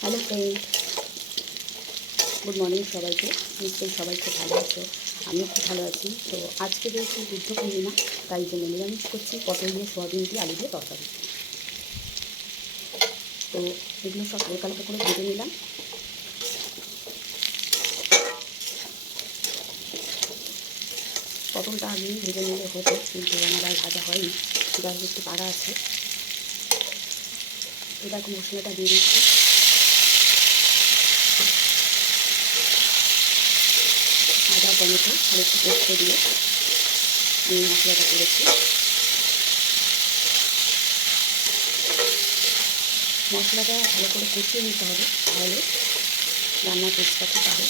Hello friend, good morning সবাইকে। নিশ্চয়ই সবাই খুব ভালো আছো, আমিও খুব ভালো আছি। তো আজকে যেহেতু বুদ্ধ পূর্ণিমা, তাই জন্য নিরামিষ করছি পটল দিয়ে, সোয়াবিন দিয়ে, আলু দিয়ে তরকারি। তো এগুলো সব হালকা হালকা করে ভেজে নিলাম। পটলটা আগেই ভেজে নিলে হতো, কিন্তু আমার আর ভাজা হয়নি, গ্যাস একটু পাড়া আছে। এটা এখন মশলাটা দিয়ে দিচ্ছি। আদা, টমেটো আর একটু পোস্ত দিয়ে আমি মশলাটা করেছি। মশলাটা ভালো করে কষিয়ে নিতে হবে, তাহলে রান্নার টেস্টটা খুব ভালো।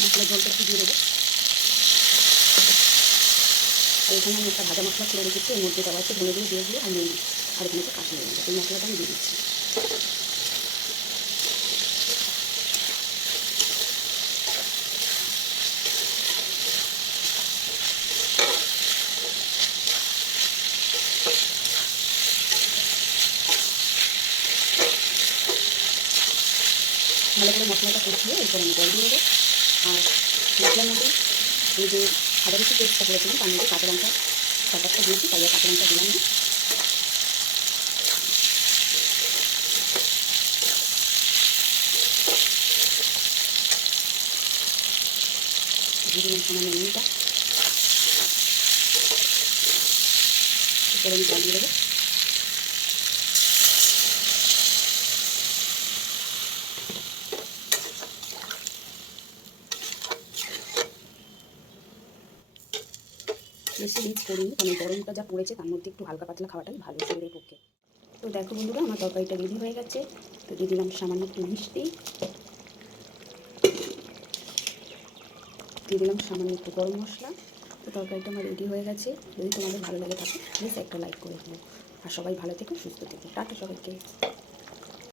মশলার জলটা একটু দিয়ে দেবো। আর এখানে আমি একটা ভাজা মশলা করে রেখেছি, এর মধ্যে দেওয়া আছে ধনে দিয়ে দিয়ে আর নুন, আর এখানে একটা কাঁচা লঙ্কা। এই মশলাটা আমি দিয়ে দিচ্ছি। ভালো করে মশলাটা কষিয়ে এরপর আমি জল দিয়ে দেবো। আর মশলার মধ্যে এই যে আদা রসুন পেস্টটা করেছিলাম, তার মধ্যে কাঁচা লঙ্কা ব্যাপারটা দিয়েছি, তাই আর কাঁচা লঙ্কা দিলাম না। দিয়ে দিলাম সামান্য নুনটা, এরপর আমি জল দিয়ে দেবো। বেশি রিচ করিনি, কারণ গরমটা যা পড়েছে তার মধ্যে একটু হালকা পাতলা খাওয়াটাই ভালো শরীরের পক্ষে। তো দেখো বন্ধুরা, আমার তরকারিটা রেডি হয়ে গেছে। তো দিয়ে দিলাম সামান্য একটু মিষ্টি, দিয়ে দিলাম সামান্য একটু গরম মশলা। তো তরকারিটা আমার রেডি হয়ে গেছে। যদি তোমাদের ভালো লাগে থাকে প্লিজ একটা লাইক করে দিও। আর সবাই ভালো থেকো, সুস্থ থেকো। টাটা সবাইকে।